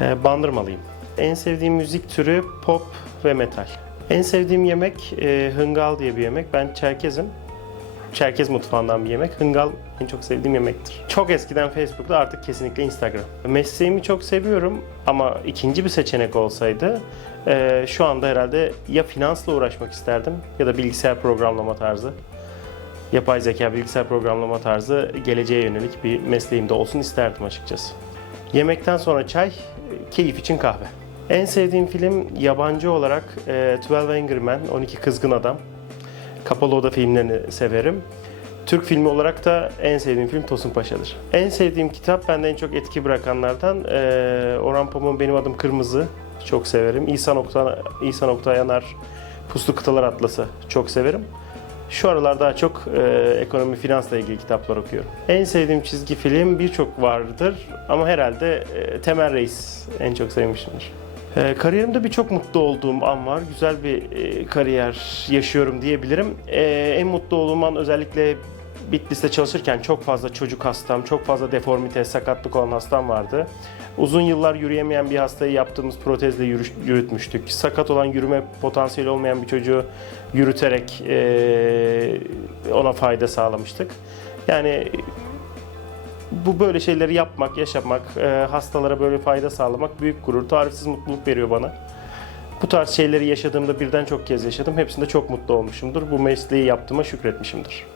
Ee, bandırmalıyım. En sevdiğim müzik türü pop ve metal. En sevdiğim yemek e, hıngal diye bir yemek. Ben Çerkezim. Çerkez mutfağından bir yemek. Hıngal en çok sevdiğim yemektir. Çok eskiden Facebook'ta artık kesinlikle Instagram. Mesleğimi çok seviyorum ama ikinci bir seçenek olsaydı e, şu anda herhalde ya finansla uğraşmak isterdim ya da bilgisayar programlama tarzı. Yapay zeka, bilgisayar programlama tarzı geleceğe yönelik bir mesleğimde olsun isterdim açıkçası. Yemekten sonra çay, keyif için kahve. En sevdiğim film yabancı olarak e, 12 Angry Men, 12 Kızgın Adam. Kapalı Oda filmlerini severim. Türk filmi olarak da en sevdiğim film Tosun Paşa'dır. En sevdiğim kitap bende en çok etki bırakanlardan e, Orhan Pamuk'un Benim Adım Kırmızı çok severim. İhsan Oktay, İhsan Oktay Yanar Puslu Kıtalar Atlası çok severim. Şu aralar daha çok e, ekonomi, finansla ilgili kitaplar okuyorum. En sevdiğim çizgi film birçok vardır ama herhalde e, Temel Reis en çok sevmişimdir. E, kariyerimde birçok mutlu olduğum an var. Güzel bir e, kariyer yaşıyorum diyebilirim. E, en mutlu olduğum an özellikle Bitlis'te çalışırken çok fazla çocuk hastam, çok fazla deformite, sakatlık olan hastam vardı. Uzun yıllar yürüyemeyen bir hastayı yaptığımız protezle yürü- yürütmüştük. Sakat olan yürüme potansiyeli olmayan bir çocuğu yürüterek eee, ona fayda sağlamıştık. Yani bu böyle şeyleri yapmak, yaşamak, eee, hastalara böyle fayda sağlamak büyük gurur, tarifsiz mutluluk veriyor bana. Bu tarz şeyleri yaşadığımda birden çok kez yaşadım. Hepsinde çok mutlu olmuşumdur. Bu mesleği yaptığıma şükretmişimdir.